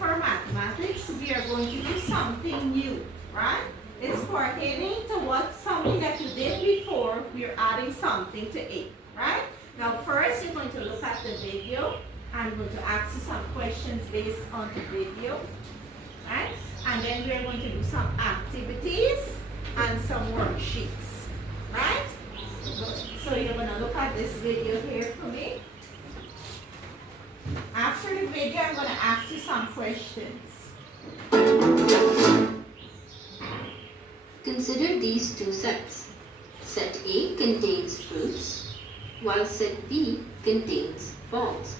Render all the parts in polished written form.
for mathematics, we are going to do something new, right? It's pertaining to something that you did before. We're adding something to it, right? Now first you're going to look at the video. I'm going to ask you some questions based on the video, right? And then we're going to do some activities and some worksheets, right? So you're going to look at this video here for me. After the video, I'm going to ask you some questions. Consider these two sets. Set A contains fruits, while set B contains balls.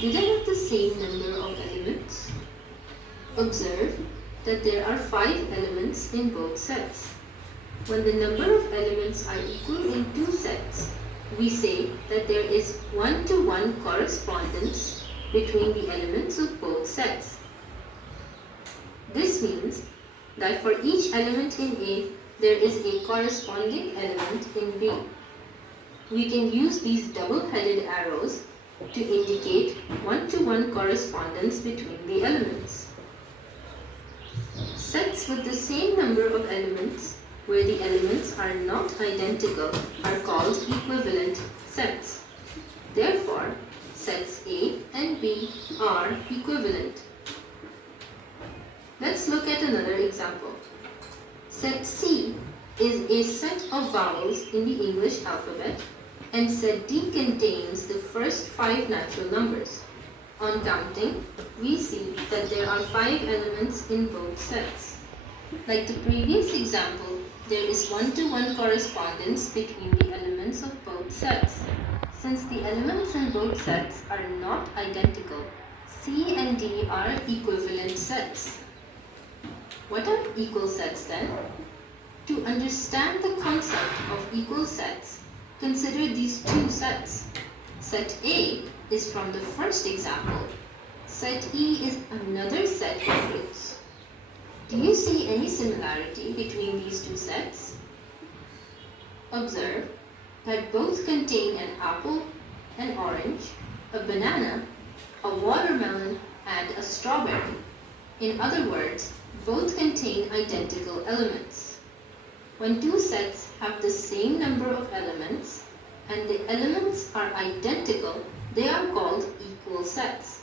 Do they have the same number of elements? Observe that there are 5 elements in both sets. When the number of elements are equal in two sets, we say that there is one-to-one correspondence between the elements of both sets. This means that for each element in A, there is a corresponding element in B. We can use these double-headed arrows to indicate one-to-one correspondence between the elements. Sets with the same number of elements, where the elements are not identical, are called equivalent sets. Therefore, sets A and B are equivalent. Let's look at another example. Set C is a set of vowels in the English alphabet, and set D contains the first 5 natural numbers. On counting, we see that there are 5 elements in both sets. Like the previous example, there is one-to-one correspondence between the elements of both sets. Since the elements in both sets are not identical, C and D are equivalent sets. What are equal sets then? To understand the concept of equal sets, consider these two sets. Set A is from the first example. Set E is another set of fruits. Do you see any similarity between these two sets? Observe that both contain an apple, an orange, a banana, a watermelon, and a strawberry. In other words, both contain identical elements. When two sets have the same number of elements and the elements are identical, they are called equal sets.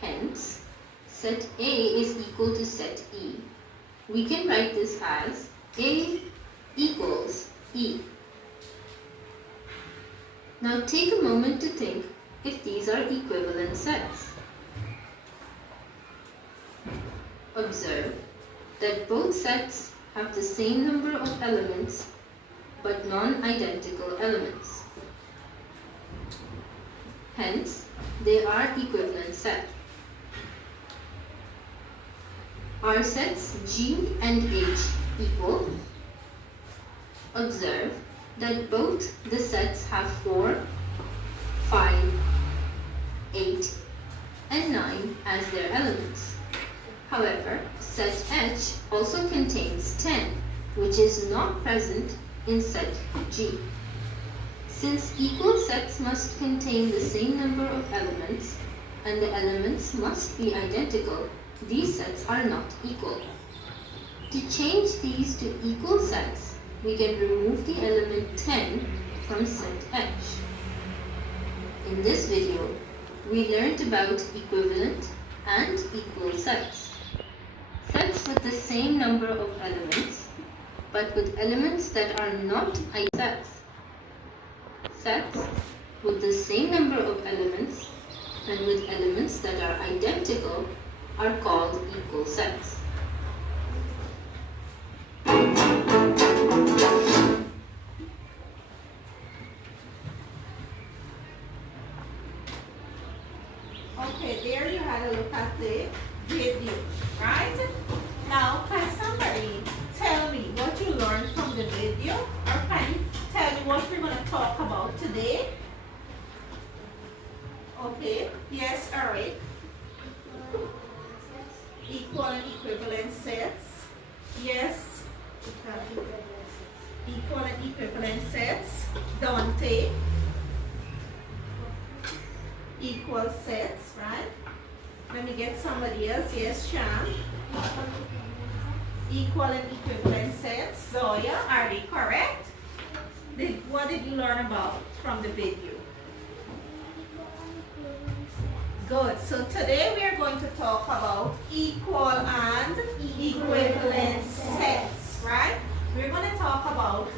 Hence, set A is equal to set E. We can write this as A equals E. Now take a moment to think if these are equivalent sets. Observe that both sets have the same number of elements but non-identical elements. Hence, they are equivalent sets. Are sets G and H equal? Observe that both the sets have 4, 5, 8, and 9 as their elements. However, set H also contains 10, which is not present in set G. Since equal sets must contain the same number of elements and the elements must be identical, these sets are not equal. To change these to equal sets, we can remove the element 10 from set H. In this video, we learned about equivalent and equal sets. Sets with the same number of elements, but with elements that are not sets. Sets with the same number of elements and with elements that are identical are called equal sets. Okay, there you had a look at the video, right? Now, can somebody tell me what you learned from the video, or can you tell me what we're going to talk about today? Okay, yes, Eric. Equal and equivalent sets. Yes. Equal and equivalent sets. Dante. Equal sets, right? Let me get somebody else. Yes, Sham. Equal and equivalent sets. Zoya, are they correct? What did you learn about from the video? Good. So today we are going to talk about equal and equivalent sets, right? We're going to talk about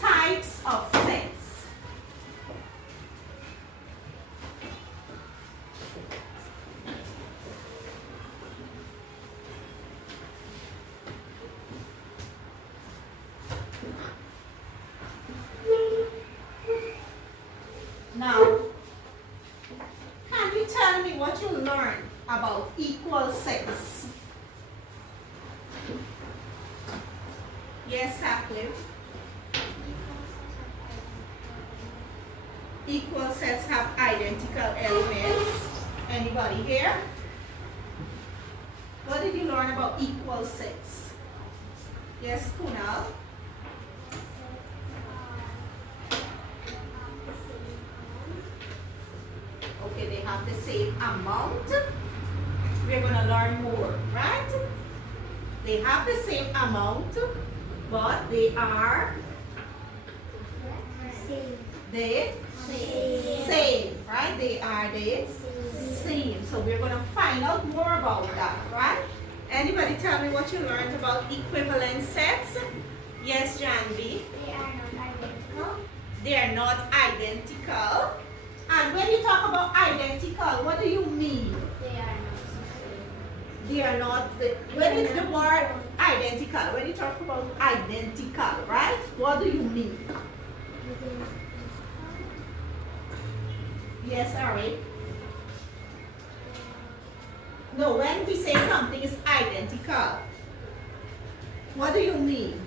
types of sets. Now, can you tell me what you learned about equal sets? Yes, Sackley. Equal sets have identical elements. Anybody here? What did you learn about equal sets? Yes, Kunal. Okay, they have the same amount. We're going to learn more, right? They have the same amount, but they are the same, right? They are the same. So we're going to find out more about that, right? Anybody tell me what you learned about equivalent sets? Yes, Janvi. They are not identical. They are not identical. And when you talk about identical, what do you mean? They are not the same. They are not, when is the word identical? When you talk about identical, right? What do you mean? Yes, Ari? No, when we say something is identical, what do you mean?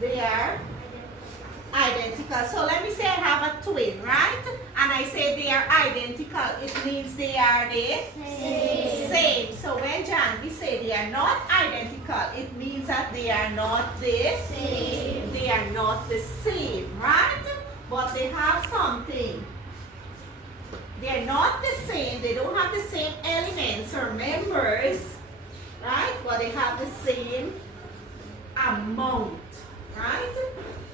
They are identical. So let me say I have a twin, right? And I say they are identical. It means they are the same. So when Janvi say they are not identical, it means that they are not the Same. They are not the same, right? But they have something. They are not the same. They don't have the same elements or members, right? But they have the same amount, right?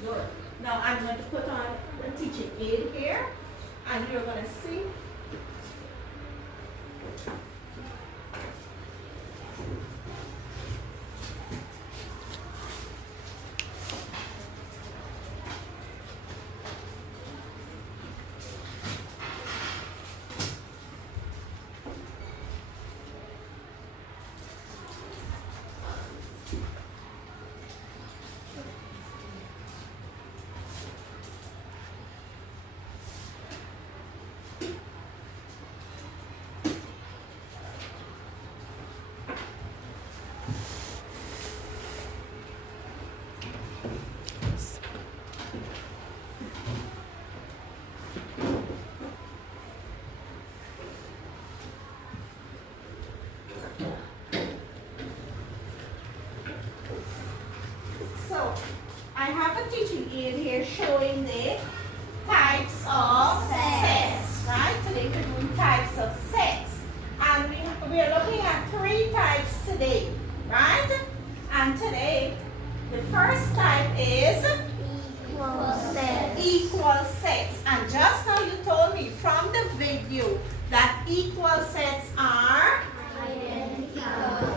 Good. Now I'm going to put on the teaching aid here, and you're going to see. So, I have a teaching aid here showing the types of sets, right? Today we're doing types of sets. And we are looking at 3 types today, right? And today, the first type is Equal sets. equal sets. And just now you told me from the video that equal sets are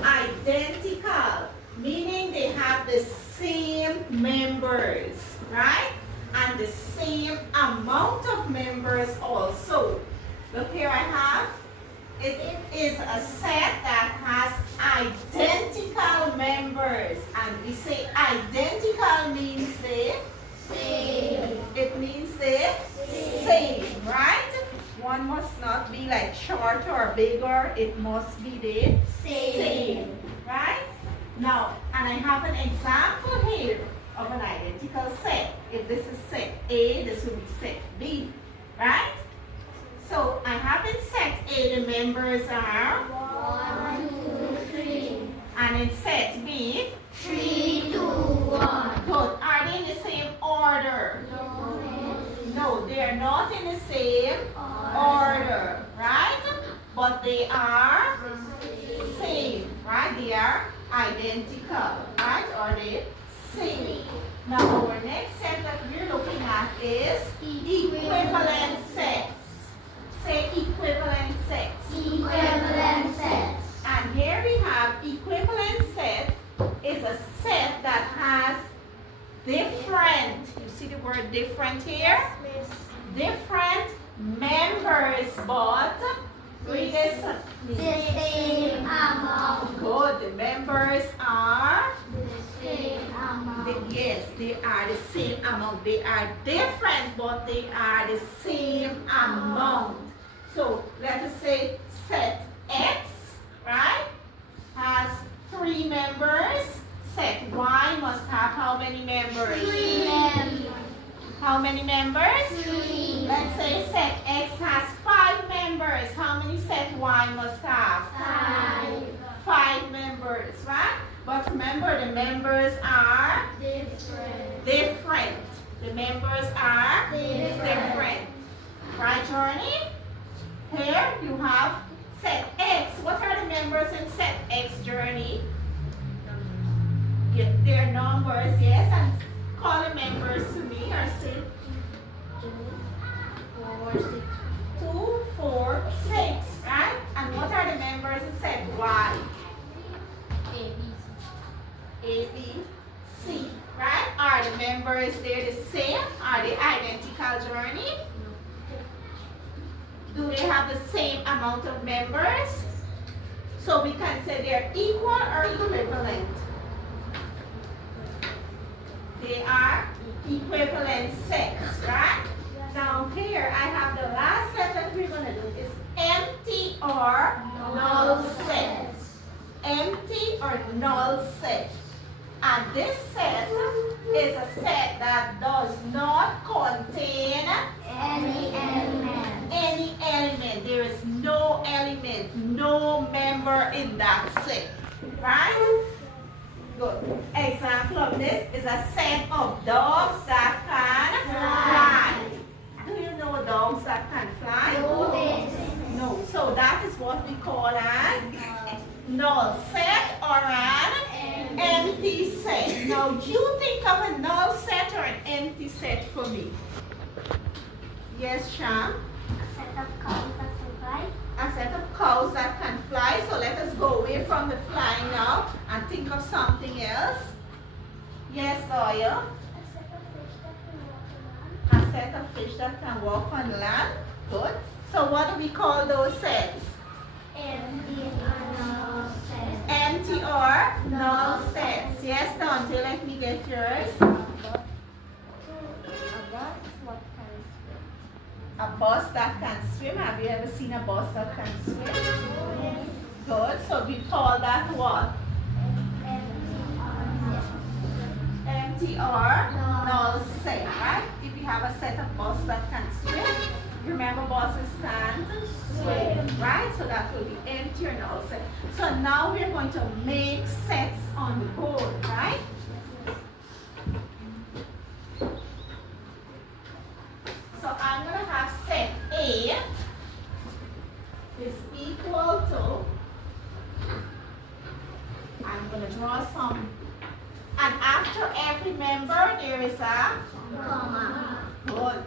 identical, meaning they have the same members, right? And the same amount of members also. Look here I have, it is a set that has identical members. And we say identical means the Same. it means the same, right? One must not be like shorter or bigger, it must be the same, right? Now, and I have an example here of an identical set. If this is set A, this will be set B, right? So I have in set A, the members are, 1, 2, 3. and in set B, 3, 2, 1. good. Are they in the same order? No. No, they are not in the same order. right? But they are same, right? They are identical, right? Or they same. Now our next set that we're looking at is equivalent sets. Say equivalent sets. Equivalent sets. And here we have equivalent set is a set that has different, you see the word different here? Different members, but read this. The same amount. Good. The members are, The same amount. yes, they are the same amount. They are different, but they are the same amount. So let us say set X, right, has 3 members. Set Y must have how many members? 3 members. How many members? 3. Let's say set X has 5 members. How many set Y must have? 5. 5 members, right? But remember, the members are Different. different. The members are Different. Right, Journey? Here you have set X. What are the members in set X, Journey? Yeah, they're numbers, yes, and call the members to me or say 2, 4, 6, right? And what are the members in set Y? A, B, C, right? Are the members there the same? Are they identical, Journey? Do they have the same amount of members? So we can say they're equal or equivalent. They are equivalent sets, right? Now here I have the last set that we're going to do is empty or null sets. Empty or null set. And this set is a set that does not contain Any element. any element. There is no element, no member in that set, right? Good. Example of this is a set of dogs that can fly. Do you know dogs that can fly? No. So that is what we call an null set or an empty set. Now you think of a null set or an empty set for me. Yes, Sham? Set of cows that fly. A set of cows that can fly. So let us go away from the flying now and think of something else. Yes, Doyle? A set of fish that can walk on land. Good. So what do we call those sets? Empty or null sets. Empty or null sets. Yes, Dante, let me get yours. A bus that can swim. Have you ever seen a bus that can swim? Good. So we call that what? Empty or null set, right? If you have a set of bus that can swim, remember buses can't swim, right? So that will be empty or null set. So now we're going to make sets on the board, right? So I'm going to have set A is equal to, I'm going to draw some, and after every member there is a Comma. good.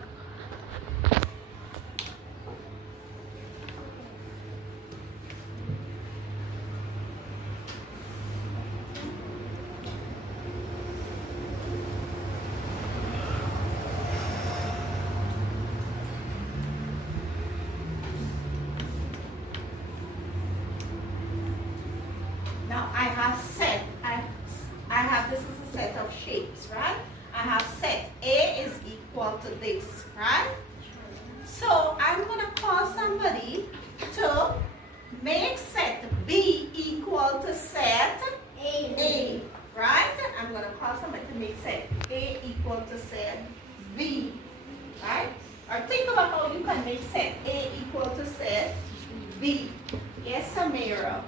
Now I have set, I have, this is a set of shapes, right? I have set A is equal to this, right? So I'm going to call somebody to make set B equal to set A, right? I'm going to call somebody to make set A equal to set B, right? Or think about how you can make set A equal to set B. Yes, Samira.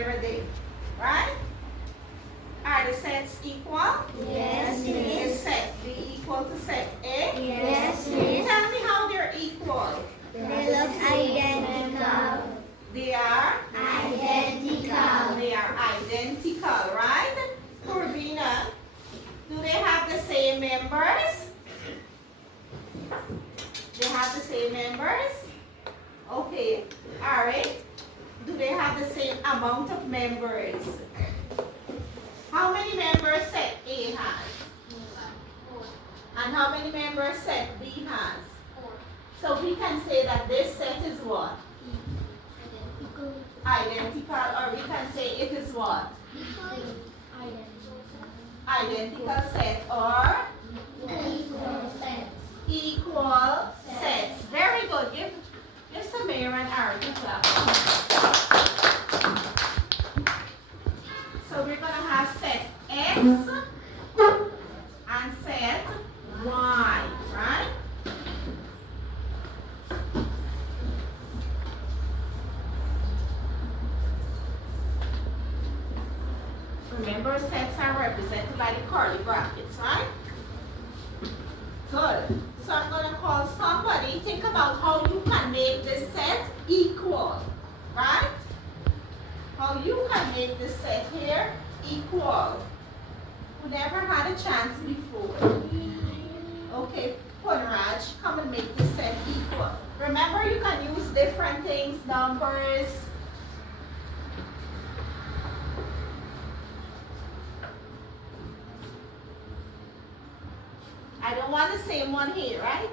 mirror there, right? Are the sets equal? Yes, miss. Is set B equal to set A? Yes, miss. Tell me how they're equal. They look identical. They are? Identical. They are identical, right? Corvina, do they have the same members? They have the same members? Okay. Alright. Do they have the same amount of members? How many members set A has? And how many members set B has? So we can say that this set is what? Identical, or we can say it is what? Identical set or equal sets. Very good. Give Samir and Aaron a clap. So we're gonna have set X and set Y, right? Remember, sets are represented by the curly brackets, right? Good. So I'm going to call somebody. Think about how you can make this set equal, right? How you can make this set here equal. Who never had a chance before. Okay, Punraj, come and make this set equal. Remember, you can use different things, numbers. I don't want the same one here, right?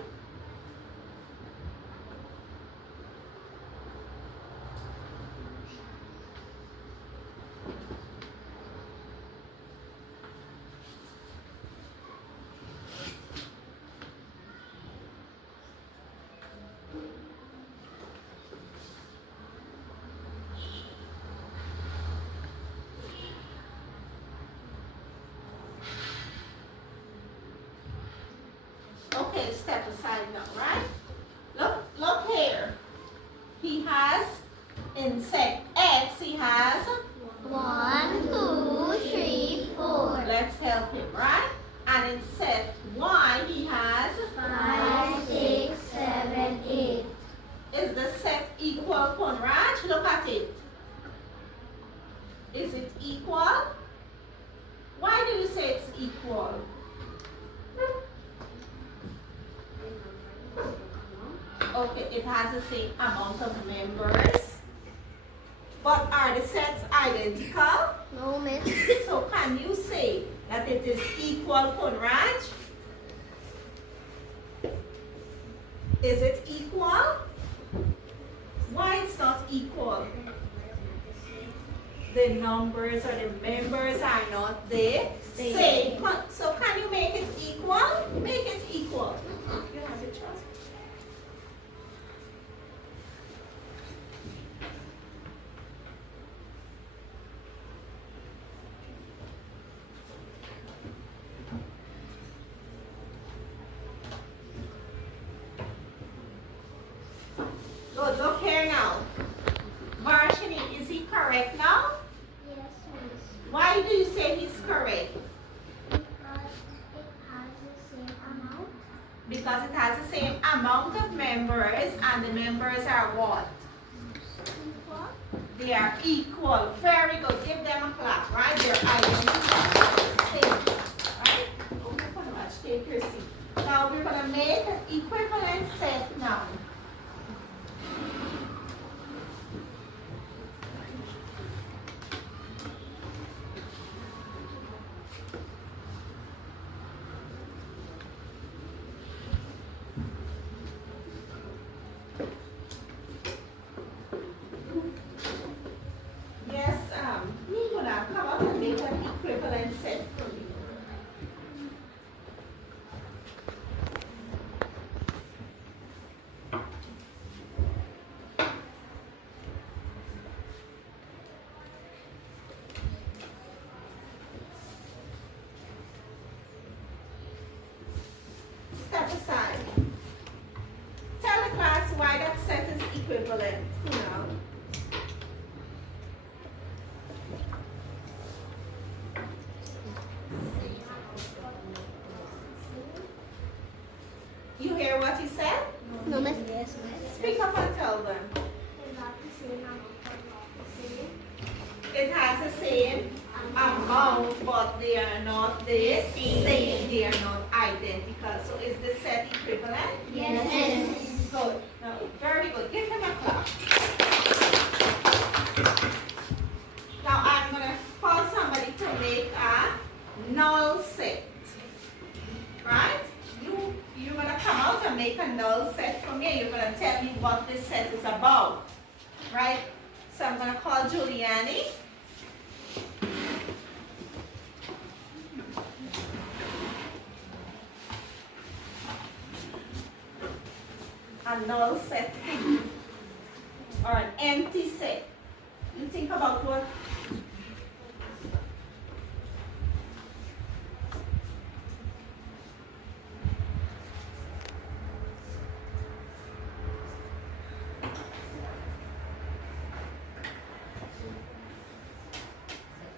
Okay, step aside now, right? Look here. He has, in set X, he has, 1, 2, 3, 4. let's help him, right? And in set Y, he has, 5, 6, 7, 8. is the set equal, Punraj? Look at it. Is it equal? Why do you say it's equal? Okay, it has the same amount of members. But are the sets identical? No, miss. So can you say that it is equal, Punraj? Is it equal? Why it's not equal? The numbers or the members are not the same. So can you make it equal? Make it equal. You have the trust. Good, look here now. Varshini, is he correct now? Yes, miss. Why do you say he's correct? Because it has the same amount. Because it has the same amount of members and the members are what? Equal. They are equal. Very good. Give them a clap, right? They're identical. Same. Right? Okay, Punraj, take your seat. Now we're going to make an equivalent set now. Yes, Ninguna, come up and make an equivalent set what you said? No, miss. Yes, miss. Speak up and tell them. It has the same amount, but they are not the same. They are not identical. So is the set equivalent? Yes. Good. No, very good. Give him a clap. Now I'm going to call somebody to make a null set. Right? You're going to come out and make a null set for me. You're going to tell me what this set is about. Right? So I'm going to call Giuliani. A null set or an empty set. You think about what?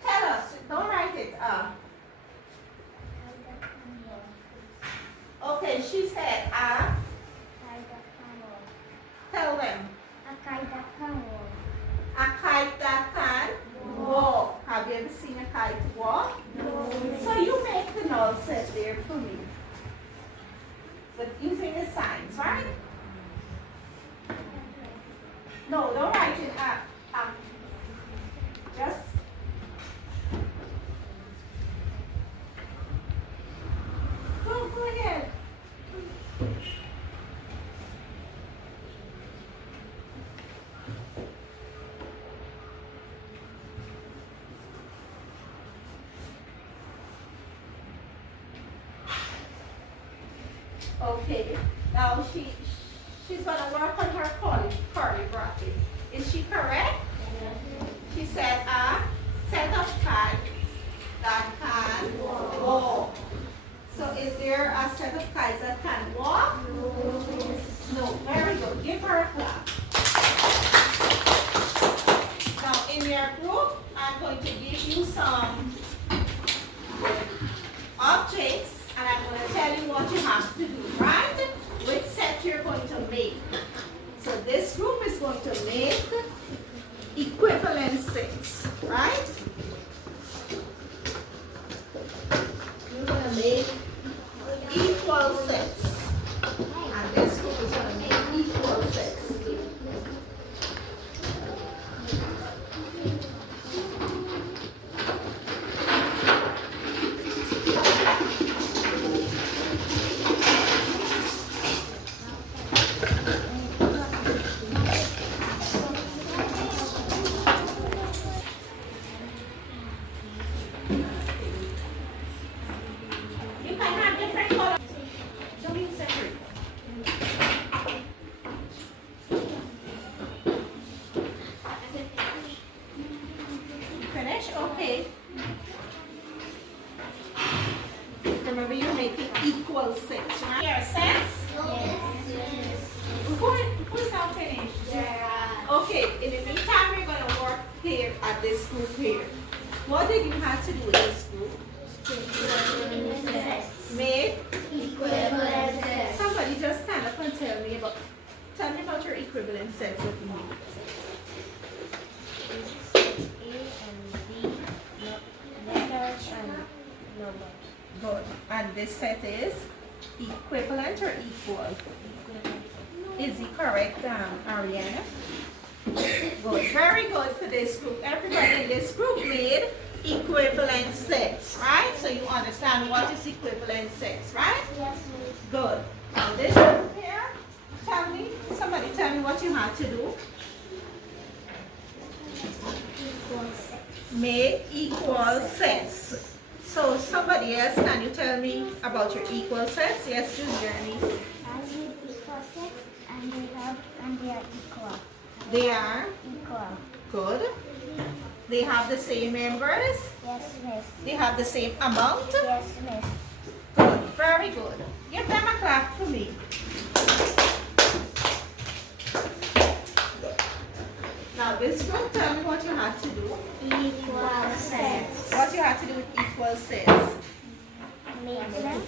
Tell us. Don't write it. Okay, she said tell them. A kite that can walk. Have you ever seen a kite walk? No. So you make the null set there for me. But using the signs, right? No, don't write it up. Just go ahead. Okay, now she's gonna work on her curly bracket. Is she correct? She said a set of kites that can walk. So is there a set of kites that can walk? No. Very good. Give her a clap. Now in your group, I'm going to give you some objects. And I'm going to tell you what you have to do, right? Which set you're going to make. So this group is going to make equivalent sets, right? You're going to make equal sets. And this group is going to make equal sets. You can have different colors. Show me separate. Finish? Okay. Remember, you're making equal sets, right? Your sets? Who's not finished? Yeah. Okay, in the meantime, we're going to work here at this group here. What did you have to do in this group? Make Equivalent sets. somebody just stand up and tell me about your equivalent sets that you make. A and B, letters and numbers. Good. And this set is equivalent or equal? Is he correct, Ariana? Good. Very good for this group. Everybody in this group made equivalent sets, right? So you understand what is equivalent sets, right? Yes, miss. Good. Now this group here, somebody tell me what you had to do. Equal sets. Make equal sets. So somebody else, can you tell me about your equal sets? Yes, Juliani. I need equal sets and they are equal. They are Equal. good. They have the same members. Yes, miss. They have the same amount. Yes, miss. Good. Very good. Give them a clap for me. Now this group, tell me what you had to do. Equal sets. What you had to do with equal sets. Make them.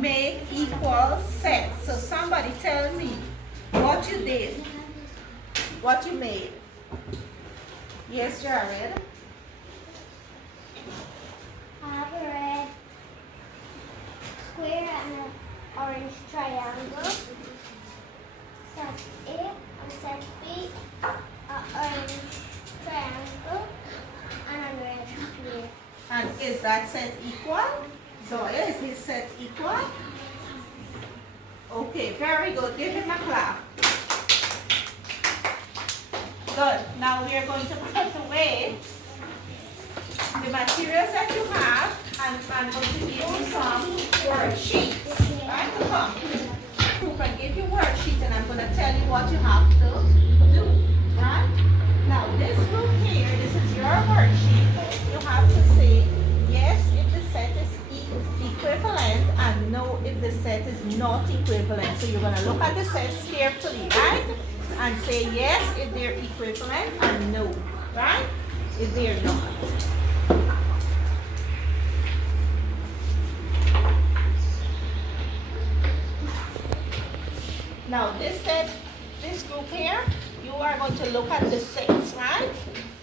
Make equals sets. So somebody tell me what you did, what you made. Yes, Jared? I have a red square and an orange triangle. Set A and set B, an orange triangle and a red square. And is that set equal? Zoya, is this set equal? Okay, very good. Give him a clap. Good. Now we are going to put away the materials that you have, and I'm going to give you some worksheets. Right? To come. Group and give you worksheets, and I'm going to tell you what you have to do. Right? Now this group here, this is your worksheet. You have to say yes if the set is equivalent and no if the set is not equivalent. So you're going to look at the sets carefully, right? And say yes if they're equivalent and no, right? If they're not. Now this set, this group here, you are going to look at the sets, right?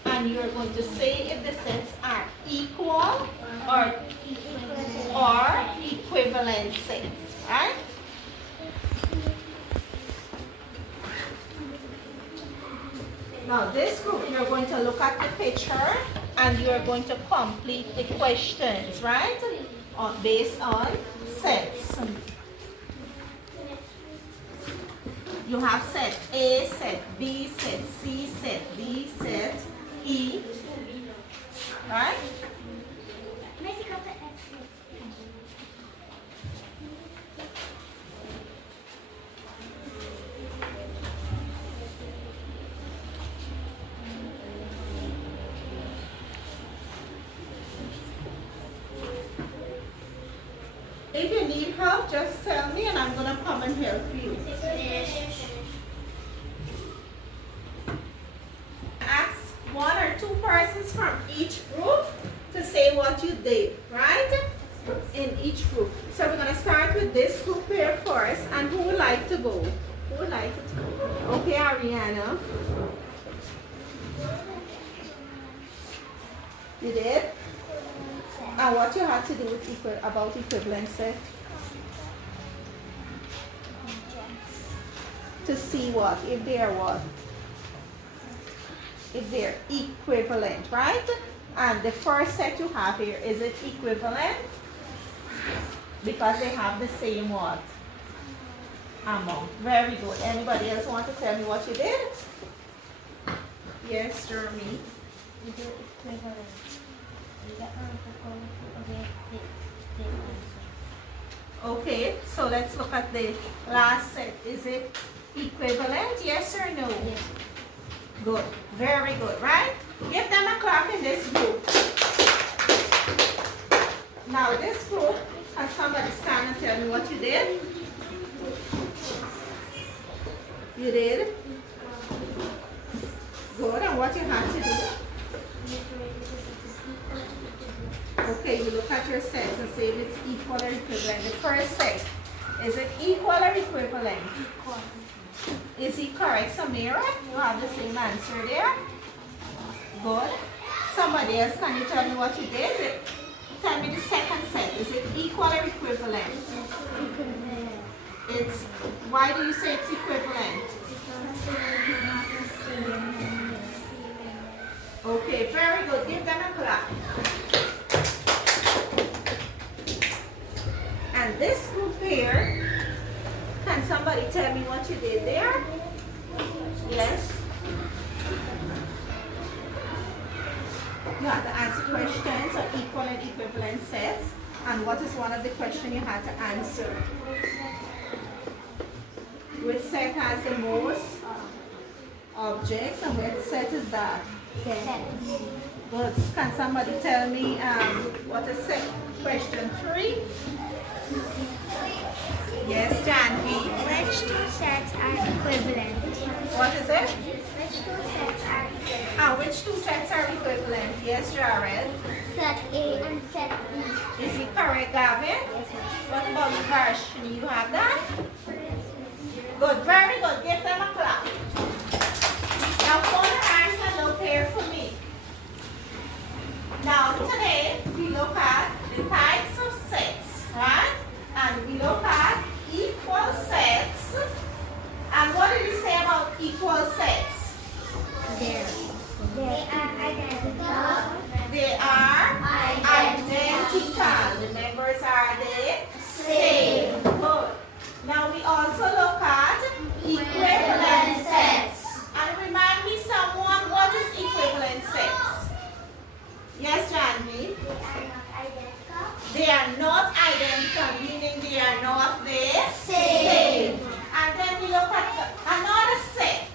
And you're going to say if the sets are equal or equivalent sets, right? Now this group, you're going to look at the picture and you're going to complete the questions, right? Based on sets. You have set A, set B, set C, set D, set E, right? If you need help, just tell me and I'm going to come and help you. Ask one or two persons from each group to say what you did, right? In each group. So we're going to start with this group here first. And who would like to go? Who would like to go? Okay, Ariana. You did? And what you had to do with about equivalent set? To see what? If they are what? If they're equivalent, right? And the first set you have here, is it equivalent? Because they have the same what? Amount. Very good. Anybody else want to tell me what you did? Yes, Jeremy. You do equivalent. Okay, so let's look at the last set. Is it equivalent? Yes or no? Yes. Good. Very good, right? Give them a clap in this group. Now this group, can somebody stand and tell me what you did? You did? Good. And what you had to do? Okay, you look at your sets and say if it's equal or equivalent. The first set, is it equal or equivalent? Equal. Is it correct, Samira? You have the same answer there. Good. Somebody else, can you tell me what you did? Tell me the second set. Is it equal or equivalent? Equivalent. It's, why do you say it's equivalent? Okay, very good. Give them a clap. And this group here, can somebody tell me what you did there? Yes? You had to answer questions of equal and equivalent sets. And what is one of the questions you had to answer? Which set has the most objects and which set is that? Good. Can somebody tell me what is set? Question 3? Yes, Janvi. Which two sets are equivalent? What is it? Which two sets are equivalent? Which two sets are equivalent? Yes, Jared. Set A and set B. Is it correct, Gavin? Yes, What about the version? You have that? Good, very good. Give them a clap. Now fold your hands and look here for me. Now today we look at the types of sets, right? And we look at equal sets. And what did we say about equal sets? They are identical. They are identical. The members are the same. Good. Now we also look at equivalent sets. And remind me someone, what is equivalent sets? Yes, Janvi? They are not identical. They are not identical, meaning they are not the same. And then we look at another set.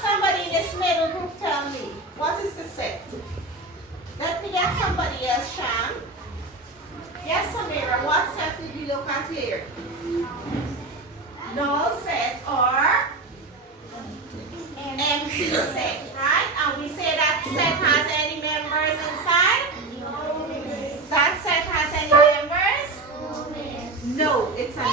Somebody in this middle group tell me, what is the set? Let me get somebody else, Sham. Yes, Samira, what set did we look at here? Null set or empty set, right? And we say that set has any members inside? That set has any members? No, it's a